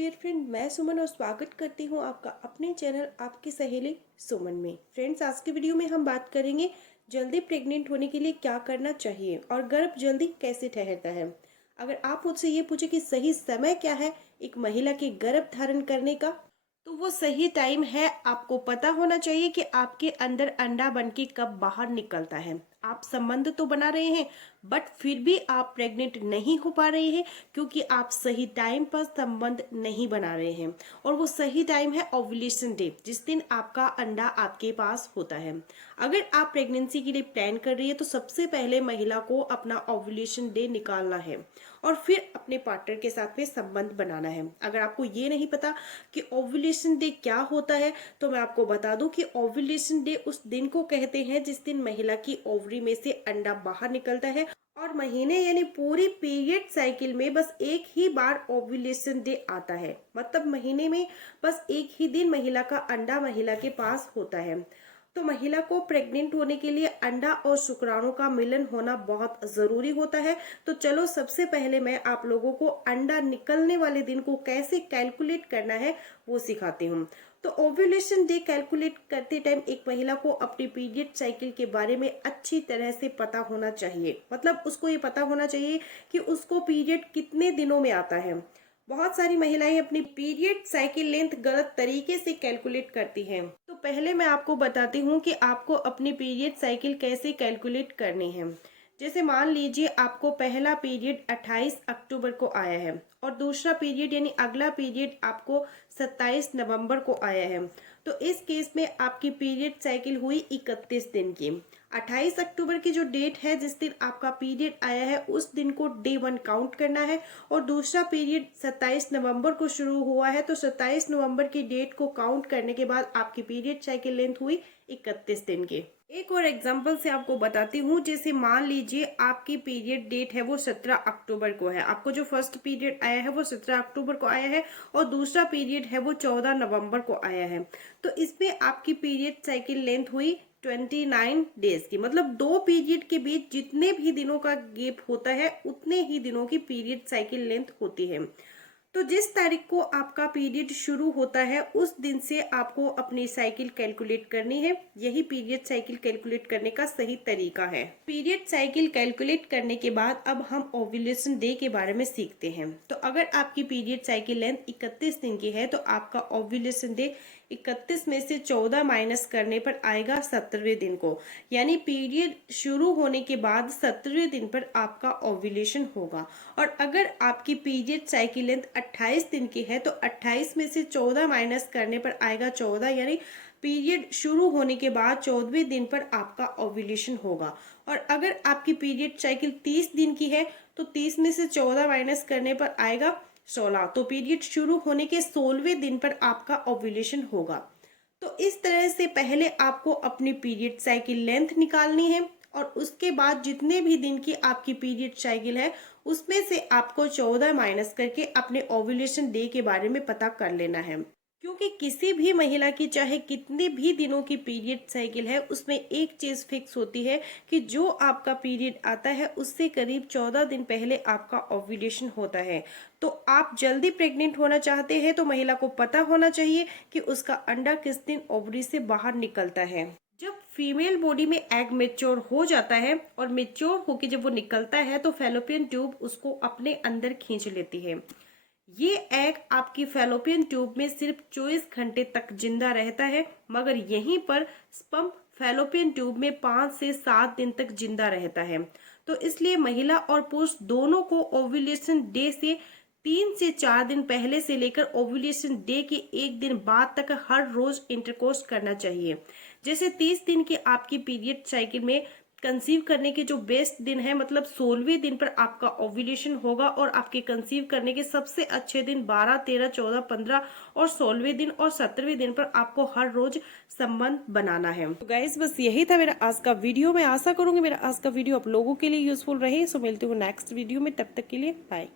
Dear friend, मैं सुमन और स्वागत करती हूँ आपका अपने चैनल आपकी सहेली सुमन में। फ्रेंड्स, आज की वीडियो में हम बात करेंगे जल्दी प्रेग्नेंट होने के लिए क्या करना चाहिए और गर्भ जल्दी कैसे ठहरता है। अगर आप मुझसे ये पूछे कि सही समय क्या है एक महिला के गर्भ धारण करने का, तो वो सही टाइम है। आपको पता होना चाहिए कि आपके अंदर अंडा बन के कब बाहर निकलता है। आप संबंध तो बना रहे हैं बट फिर भी आप प्रेग्नेंट नहीं हो पा रहे हैं क्योंकि आप सही टाइम पर संबंध नहीं बना रहे हैं। और वो सही टाइम है ओव्यूलेशन डे, जिस दिन आपका अंडा आपके पास होता है। अगर आप प्रेगनेंसी के लिए प्लान कर रही है तो सबसे पहले महिला को अपना ओव्यूलेशन डे निकालना है और फिर अपने पार्टनर के साथ में संबंध बनाना है। अगर आपको ये नहीं पता कि ओव्यूलेशन डे क्या होता है तो मैं आपको बता दूं कि ओव्यूलेशन डे उस दिन को कहते हैं जिस दिन महिला की ओवरी में से अंडा बाहर निकलता है। और महीने यानी पूरी पीरियड साइकिल में बस एक ही बार ओव्यूलेशन डे आता है, मतलब महीने में बस एक ही दिन महिला का अंडा महिला के पास होता है। तो महिला को प्रेग्नेंट होने के लिए अंडा और शुक्राणु का मिलन होना बहुत जरूरी होता है। तो चलो सबसे पहले मैं आप लोगों को अंडा निकलने वाले दिन को कैसे कैलकुलेट करना है वो सिखाती हूँ। तो ओव्यूलेशन डे कैलकुलेट करते टाइम एक महिला को अपनी पीरियड साइकिल के बारे में अच्छी तरह से पता होना चाहिए, मतलब उसको ये पता होना चाहिए कि उसको पीरियड कितने दिनों में आता है। बहुत सारी महिलाएं अपनी पीरियड साइकिल लेंथ गलत तरीके से कैलकुलेट करती हैं। तो पहले मैं आपको बताती हूँ कि आपको अपनी पीरियड साइकिल कैसे कैलकुलेट करनी है। जैसे मान लीजिए आपको पहला पीरियड 28 अक्टूबर को आया है और दूसरा पीरियड यानी अगला पीरियड आपको 27 नवंबर को आया है। तो इस केस में आपकी पीरियड साइकिल हुई 31 दिन की। 28 अक्टूबर की जो डेट है जिस दिन आपका पीरियड आया है उस दिन को डे 1 काउंट करना है और दूसरा पीरियड 27 नवंबर को शुरू हुआ है तो 27 नवंबर की डेट को काउंट करने के बाद आपकी पीरियड साइकिल लेंथ हुई 31 दिन की। एक और एग्जांपल से आपको बताती हूँ। जैसे मान लीजिए आपकी पीरियड डेट है वो 17 अक्टूबर को है, आपको जो फर्स्ट पीरियड आया है वो 17 अक्टूबर को आया है और दूसरा पीरियड है वो 14 नवंबर को आया है। तो इसमें आपकी पीरियड साइकिल लेंथ हुई 29 डेज की, मतलब दो पीरियड के बीच जितने भी दिनों का गैप होता है उतने ही दिनों की पीरियड साइकिल लेंथ होती है। तो जिस तारीख को आपका पीरियड शुरू होता है उस दिन से आपको अपनी साइकिल कैलकुलेट करनी है। यही पीरियड साइकिल कैलकुलेट करने का सही तरीका है। पीरियड साइकिल कैलकुलेट करने के बाद अब हम ओव्यूलेशन डे के बारे में सीखते हैं। तो अगर आपकी पीरियड साइकिल लेंथ 31 दिन की है तो आपका ओव्यूलेशन डे 31 में से 14 माइनस करने पर आएगा 17वें दिन को, यानी पीरियड शुरू होने के बाद 17वें दिन पर आपका ओव्यूलेशन होगा। और अगर आपकी पीरियड साइकिल लेंथ 28 दिन की है तो 28 में से 14 माइनस करने पर आएगा 14, यानी पीरियड शुरू होने के बाद 14वें दिन पर आपका ओव्यूलेशन होगा। और अगर आपकी पीरियड साइकिल 30 दिन की है तो 30 में से 14 माइनस करने पर आएगा 16, तो पीरियड शुरू होने के 16वें दिन पर आपका ओव्यूलेशन होगा। तो इस तरह से पहले आपको अपनी पीरियड साइकिल लेंथ निकालनी है और उसके बाद जितने भी दिन की आपकी पीरियड साइकिल है उसमें से आपको 14 माइनस करके अपने ओव्यूलेशन डे के बारे में पता कर लेना है। क्योंकि किसी भी महिला की चाहे कितने भी दिनों की पीरियड साइकिल है उसमें एक चीज फिक्स होती है कि जो आपका पीरियड आता है उससे करीब 14 दिन पहले आपका ओव्यूलेशन होता है। तो आप जल्दी प्रेग्नेंट होना चाहते हैं तो महिला को पता होना चाहिए कि उसका अंडा किस दिन ओवरी से बाहर निकलता है। जब फीमेल बॉडी में एग मेच्योर हो जाता है और मेच्योर होकर जब वो निकलता है तो फैलोपियन ट्यूब उसको अपने अंदर खींच लेती है। ये एग आपकी फैलोपियन ट्यूब में सिर्फ 24 घंटे तक जिंदा रहता है, मगर यहीं पर स्पर्म फैलोपियन ट्यूब में 5 से 7 दिन तक जिंदा रहता है। तो इसलिए महिला और पुरुष दोनों को ओव्यूलेशन डे से 3 से 4 दिन पहले से लेकर ओव्यूलेशन डे के एक दिन बाद तक हर रोज इंटरकोर्स करना चाहिए। जैसे 30 दिन की आपकी पीरियड साइकिल में कंसीव करने के जो बेस्ट दिन है, मतलब 16वें दिन पर आपका ओव्यूलेशन होगा और आपके कंसीव करने के सबसे अच्छे दिन 12, 13, 14, 15 और 16वें दिन और 17वें दिन पर आपको हर रोज संबंध बनाना है। तो गाइस बस यही था मेरा आज का वीडियो। मैं आशा करूंगी मेरा आज का वीडियो आप लोगों के लिए यूजफुल रहे। सो मिलती हूँ नेक्स्ट वीडियो में, तब तक के लिए बाय।